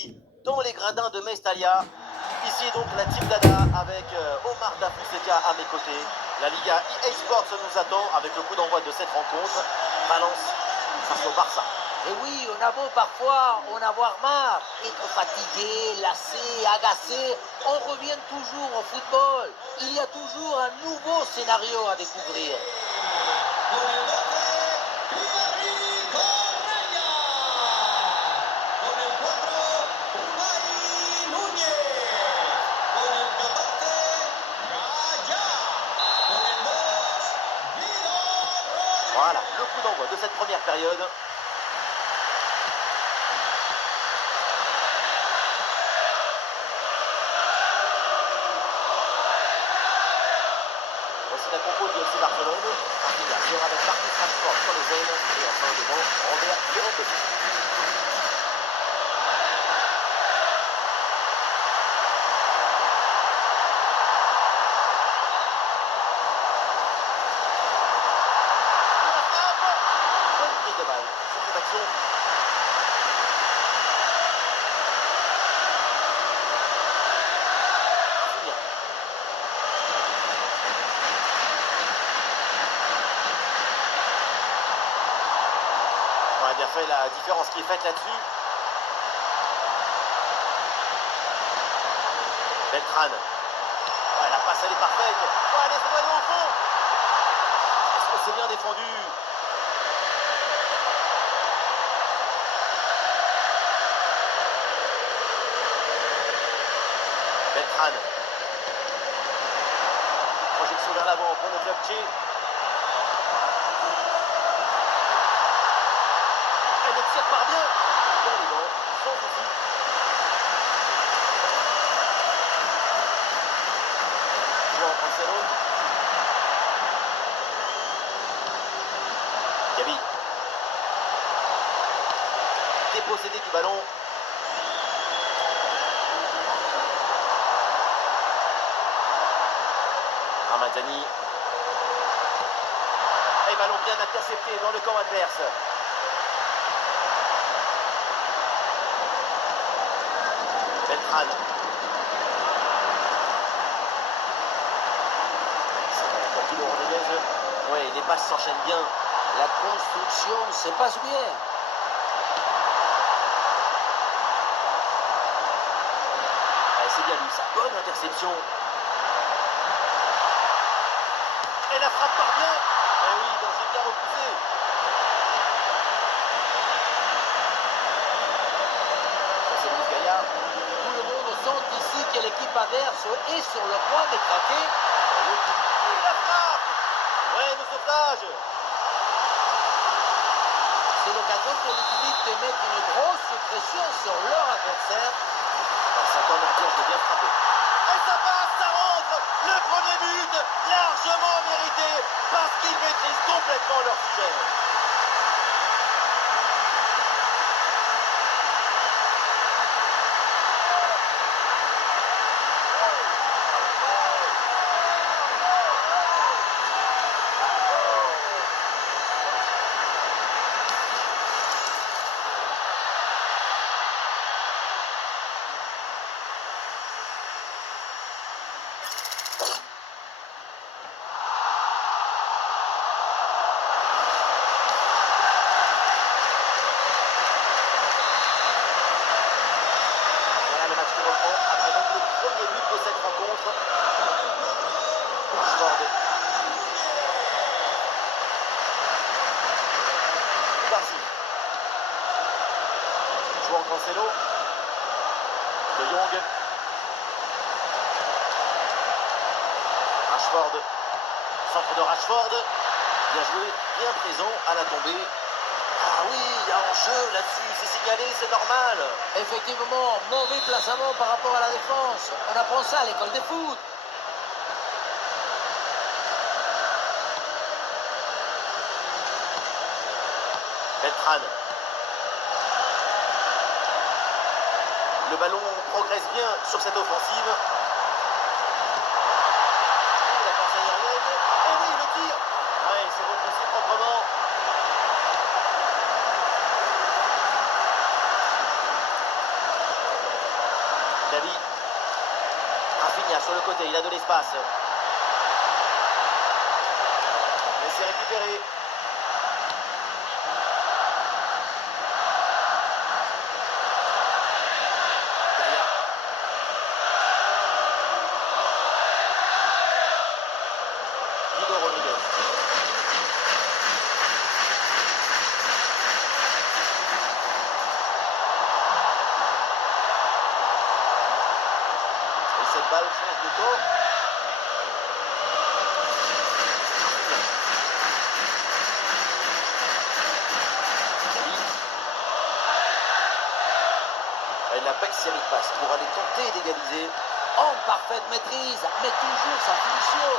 ici, dans les gradins de Mestalla. Ici donc la Team Dada avec Omar Dafuseka à mes côtés. La Liga EA Sports nous attend avec le coup d'envoi de cette rencontre. Valence face au Barça. Et oui, on a beau parfois en avoir marre, être fatigué, lassé, agacé, on revient toujours au football. Il y a toujours un nouveau scénario à découvrir. Voilà, le coup d'envoi de cette première période. Voici la compo du FC Barcelone. Marquinhos avec Marcus Rashford sur les ailes et enfin devant Robert Lewandowski. Bonne prise de balle sur cette action. On a bien fait la différence qui est faite là-dessus. Beltrán. Ouais, la passe elle est parfaite. Ouais, allez, ça doit aller au fond. Est-ce que c'est bien défendu? Beltrán. Projection vers l'avant pour le club G. Elle ne tire pas bien. Dans les dents, sans souci. João Cancelo. Gabi. Dépossédé du ballon. Ramazani. Et ballon bien intercepté dans le camp adverse. Beltrán. Pour Kilo Rodriguez. Ouais, les passes s'enchaînent bien. La construction se passe bien. Ouais, c'est bien lui, sa bonne interception. Et la frappe part bien. Eh oui, danger bien repoussé. Ça c'est Luis Gaillard. Tout le monde sent ici que l'équipe adverse est sur le point de craquer. Et la frappe. Ouais, le sauvetage. C'est l'occasion pour l'équipe de mettre une grosse pression sur leur adversaire. Sa corner gauche de bien frapper. Et ça passe, ça rentre. Le premier but, largement mérité, parce qu'ils maîtrisent complètement leur sujet. Voilà le match qui reprend après donc le premier but de cette rencontre. Rashford. Barcy. João Cancelo. De Jong. Rashford. Centre de Rashford. Bien joué, bien présent à la tombée. Ah oui, il y a un jeu là-dessus, c'est signalé, c'est normal. Effectivement, mauvais placement par rapport à la défense. On apprend ça à l'école de foot. Beltrán. Le ballon progresse bien sur cette offensive. Et la passe aérienne. Et oui, le tir. Ouais, il s'est repoussé proprement. Gavi. Rafinha sur le côté, il a de l'espace. Mais c'est récupéré. Gaïa. Guido Rodriguez. Et cette balle change de camp. Elle n'a pas une série de passes pour aller tenter d'égaliser. En parfaite maîtrise, mais toujours sa finition.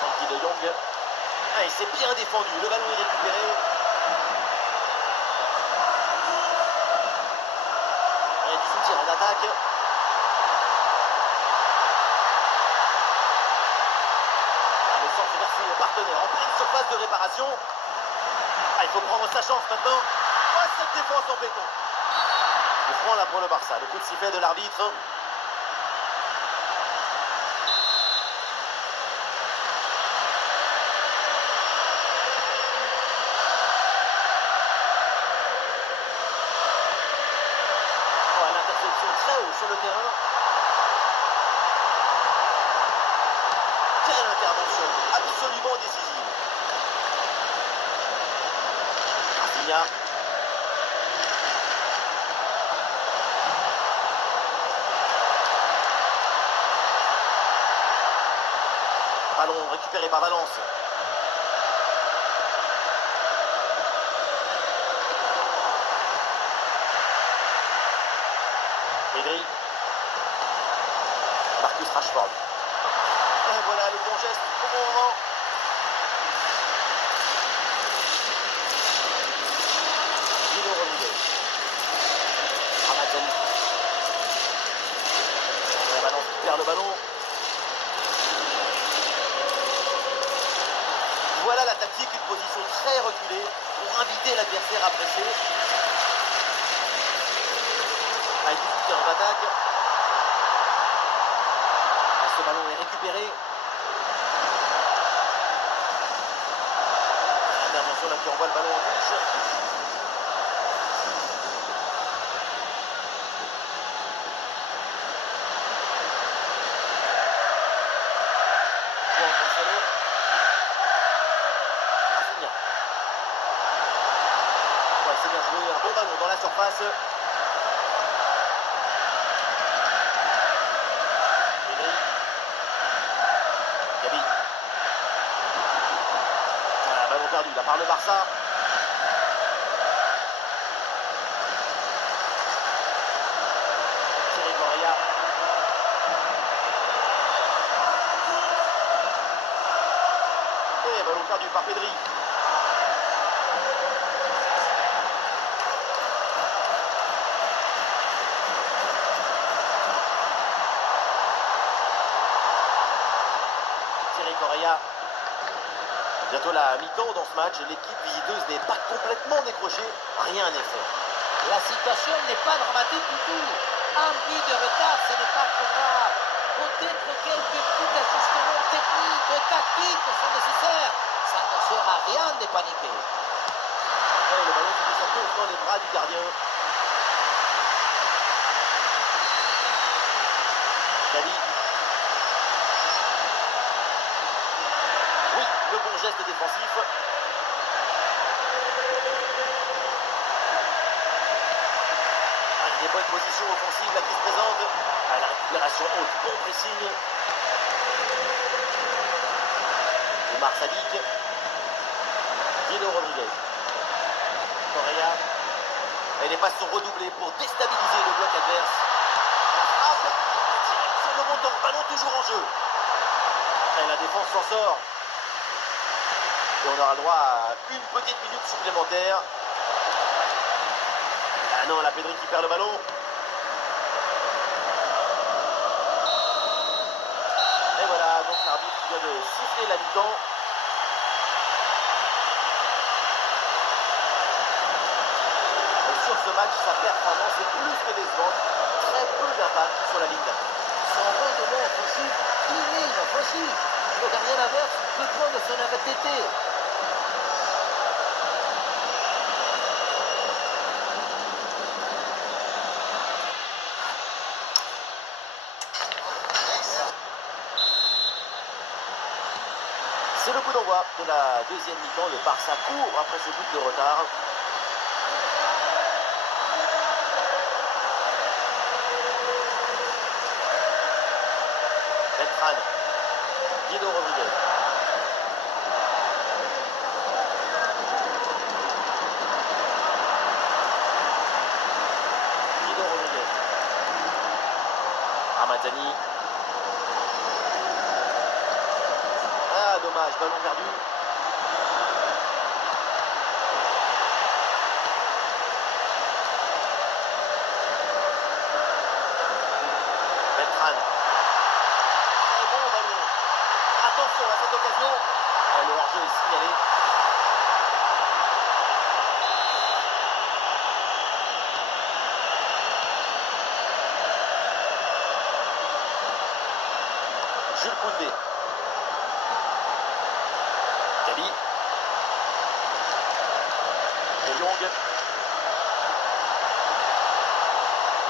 Frankie de Jong. Ah, il s'est bien défendu. Le ballon est récupéré. Et qui se tire en attaque. Ah, le centre vers ses partenaires en pleine surface de réparation. Ah, il faut prendre sa chance maintenant. Oh, cette défense en béton. Le franc là pour le Barça. Le coup de sifflet de l'arbitre. Oh, l'interception très haut sur le terrain. Quelle intervention absolument décisive. Rafinha. Ballon récupéré par Valence. Pedri. Marcus Rashford. Et voilà le bon geste au bon moment. Guido Rodriguez. Ramazani. La Valence qui perd le ballon. Voilà la tactique, une position très reculée pour inviter l'adversaire à presser. Avec du soutien en attaque. Ah, ce ballon est récupéré. L'intervention là qui envoie le ballon en touche. Juan Cancelo. Rafinha. Ouais, c'est bien joué, un bon ballon dans la surface. Pedri. Gavi. Voilà, ballon perdu là par le Barça. Thierry Correa. Et ballon perdu par Pedri. Thierry Correa. Bientôt la mi-temps dans ce match, l'équipe visiteuse n'est pas complètement décrochée, rien n'est fait. La situation n'est pas dramatique du tout. Un but de retard, ce n'est pas trop grave. Peut-être quelques petits ajustements techniques et tactiques sont nécessaires. Ça ne sert à rien de paniquer. Ouais, le ballon qui descend peu dans les bras du gardien. Gavi. Oui, le bon geste défensif. Des bonnes positions offensives là qui se présentent. À la récupération haute, bon pressing. Omar Sadik. Guido Rodriguez. Correa. Et les passes sont redoublées pour déstabiliser le bloc adverse. La frappe. Sur le montant, ballon toujours en jeu. Et la défense s'en sort. Et on aura le droit à une petite minute supplémentaire. Ah non, la Pedri qui perd le ballon. Et voilà, donc l'arbitre qui vient de siffler la mi-temps. match, sa performance est plus que décevante. Très peu d'impact sur la ligne d'attaque. Son rendement offensif, il est inoffensif. Le gardien adverse peut prendre son RTT. C'est le coup d'envoi de la deuxième mi-temps. Le Barça court après ce but de retard. Beltrán, Guido Rodriguez. Guido Rodriguez. Ramazani. Ah, dommage, ballon perdu. Beltrán. Très bon ballon. Attention à cette occasion. Le hors-jeu est signalé. Jules Koundé. Gabi. De Jong.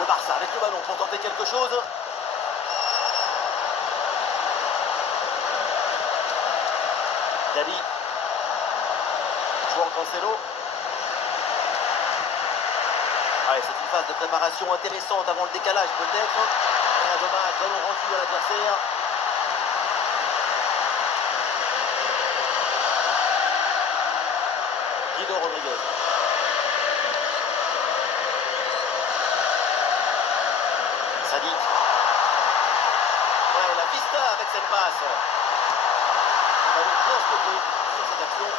Le Barça avec le ballon pour tenter quelque chose. Gabi. João Cancelo. Ouais, c'est une phase de préparation intéressante avant le décalage peut-être. Un dommage, ballon rendu à l'adversaire. Guido Rodriguez. Sadik. Ouais, la vista avec cette passe. Ballon bien stoppé sur cette action.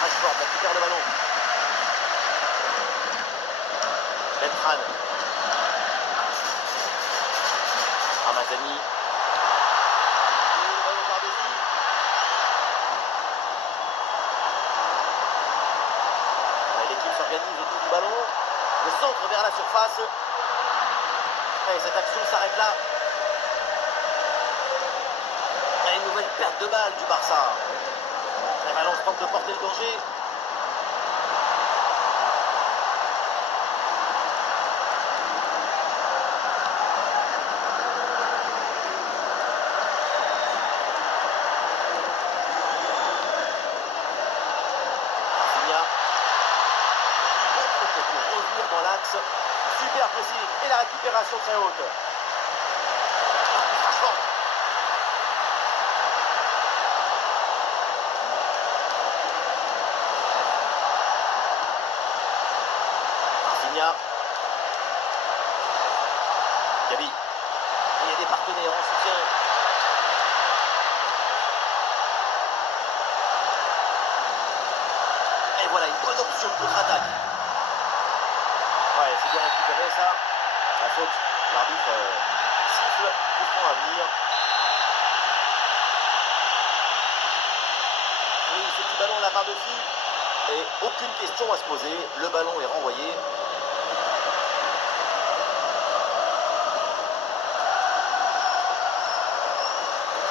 Rashford récupère le ballon. Beltrán. Ramazani. Et le ballon par-dessus. L'équipe s'organise autour du ballon. Le centre vers la surface. Et cette action s'arrête là. Et une nouvelle perte de balle du Barça. La Valence tente de porter le danger. Revenir dans l'axe, super précis et la récupération très haute. Rashford. Rafinha. Gabi. Il y a des partenaires en soutien. Et voilà une bonne option de contre-attaque. Ouais, c'est bien récupéré ça. La faute, l'arbitre siffle, coup franc à venir. Oui, ce petit ballon là par-dessus. Et aucune question à se poser. Le ballon est renvoyé.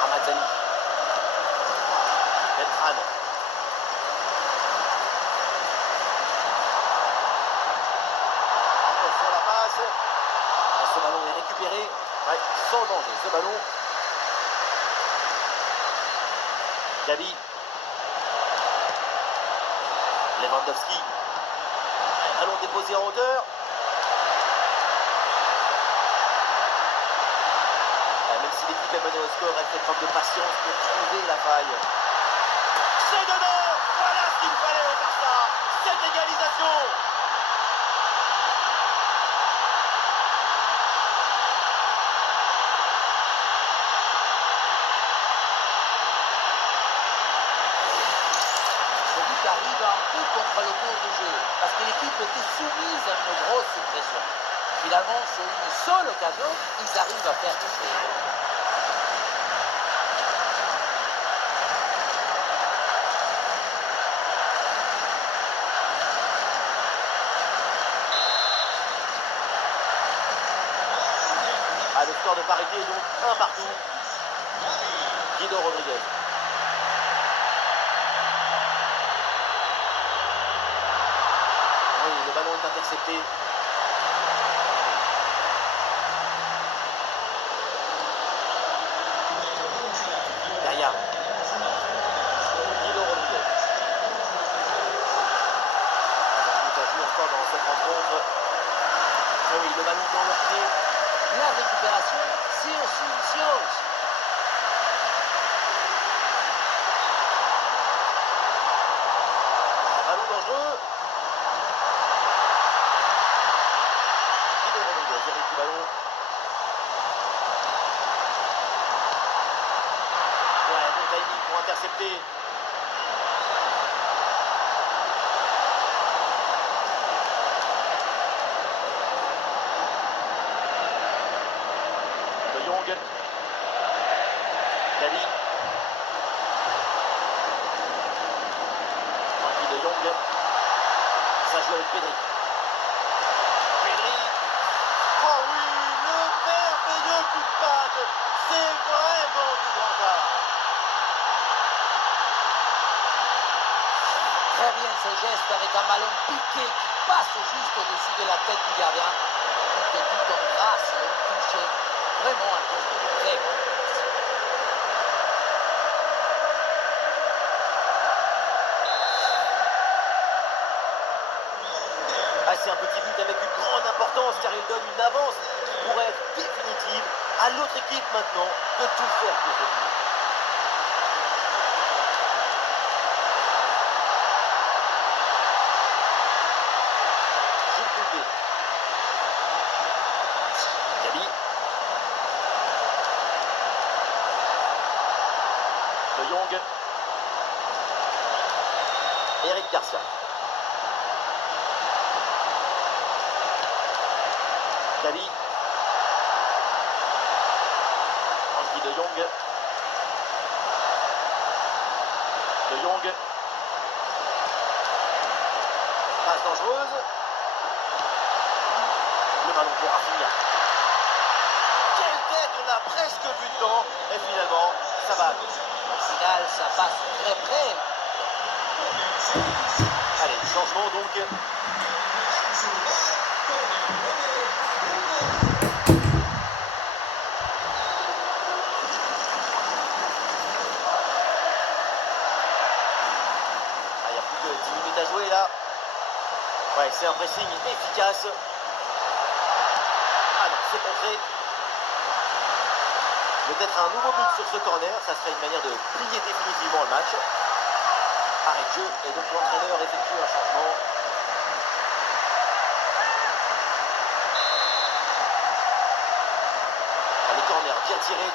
Ramazani. Beltrán. Sur la passe. Et ce ballon est récupéré. Ouais, sans danger ce ballon. Gabi. Lewandowski. Ballon déposé en hauteur. Même si l'équipe est menée au score, elle fait preuve de patience pour trouver la faille. C'est dedans. Voilà ce qu'il fallait au Barça. Cette égalisation. Arrive un peu contre le cours du jeu, parce que l'équipe était soumise à une grosse pression. finalement, sur une seule occasion, ils arrivent à faire quelque chose. Ah, le score de parité est donc un partout. Guido Rodriguez. Oui, le ballon est intercepté. Derrière. Guido Rodriguez. Il a joué encore dans cette rencontre. Ah oui, le ballon dans leur pied. La récupération, c'est aussi une science. Ballon dangereux. Guido Rodriguez hérite du ballon. Ouais, bon timing pour intercepter. De Jong. Dali. Francky de Jong. Ça joue avec Pedri. Pedri. Oh oui, le merveilleux coup de patte. C'est vraiment du grand art. Très bien ce geste avec un ballon piqué qui passe juste au-dessus de la tête du gardien. Un petit contraste, un toucher. Vraiment un geste de très grande classe. Ah, c'est un petit but avec une grande importance car il donne une avance qui pourrait être définitive. À l'autre équipe maintenant de tout faire pour revenir. Jules Koundé. Gabi. De Jong. Eric Garcia. Gabi. Francky de Jong. De Jong. Passe dangereuse. Le ballon pour Rafinha. Quelle tête, on a presque vu dedans. Et finalement, ça va. Au final, ça passe très près. Allez, changement donc. Ah, il y a plus de 10 minutes à jouer là. Ouais, c'est un pressing efficace. Ah non, c'est contré. Peut-être un nouveau but sur ce corner, ça serait une manière de plier définitivement le match. Arrêt de jeu et donc l'entraîneur effectue un changement. Ah, les corners bien tirés.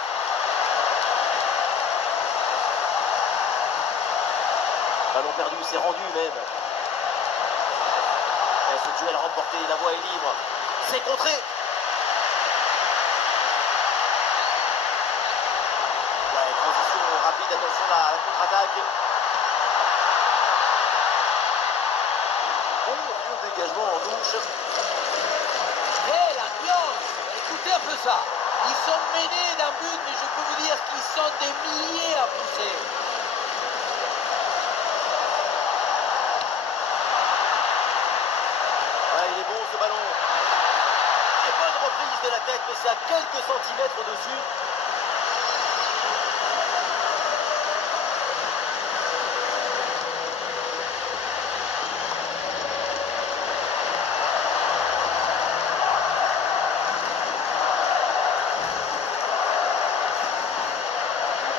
Ballon perdu, c'est rendu même. Et ce duel remporté, la voie est libre. C'est contré. Ouais, transition rapide, attention là, à la contre-attaque. Bon vieux dégagement en touche. Quelle ambiance! Écoutez un peu ça. Ils sont menés d'un but, mais je peux vous dire qu'ils sont des milliers à pousser. Ouais, il est bon ce ballon. Et bonne reprise de la tête, mais c'est à quelques centimètres au-dessus.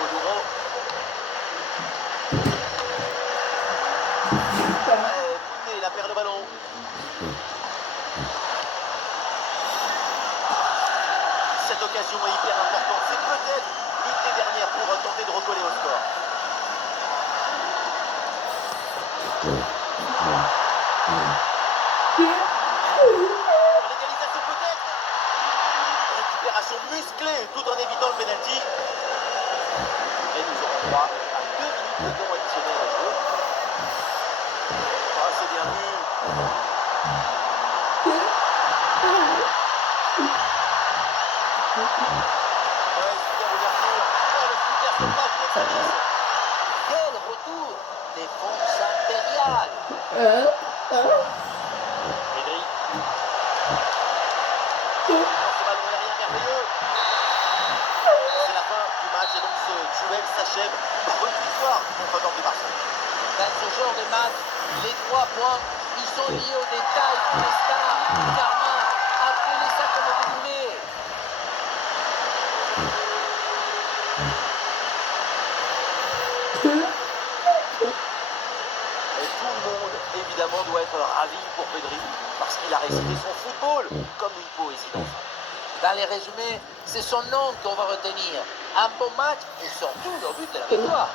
Oduro. Koundé, il a perdu le ballon. Cette occasion est hyper importante. C'est peut-être l'une des dernières pour tenter de recoller au score. L'égalisation peut-être. opération musclée tout en évitant le penalty. Et nous aurons droit à 2 minutes de temps additionnel à jouer. Ah, c'est bien vu. Ouais, super ouverture. Oh, le super sauvetage de service. Quel retour! Défense impériale! Pedri. Ce ballon aérien merveilleux. C'est la fin du match et donc ce duel s'achève par une victoire en faveur du Barça. Dans ce genre de match, les 3 points, ils sont liés aux détails pour les stars. Carmin, appelez ça comme vous voulez. Et tout le monde, évidemment, doit être ravi pour Pedri parce qu'il a récité son football comme une poésie d'enfant. Dans les résumés, c'est son nom qu'on va retenir. Un bon match et surtout le but de la victoire.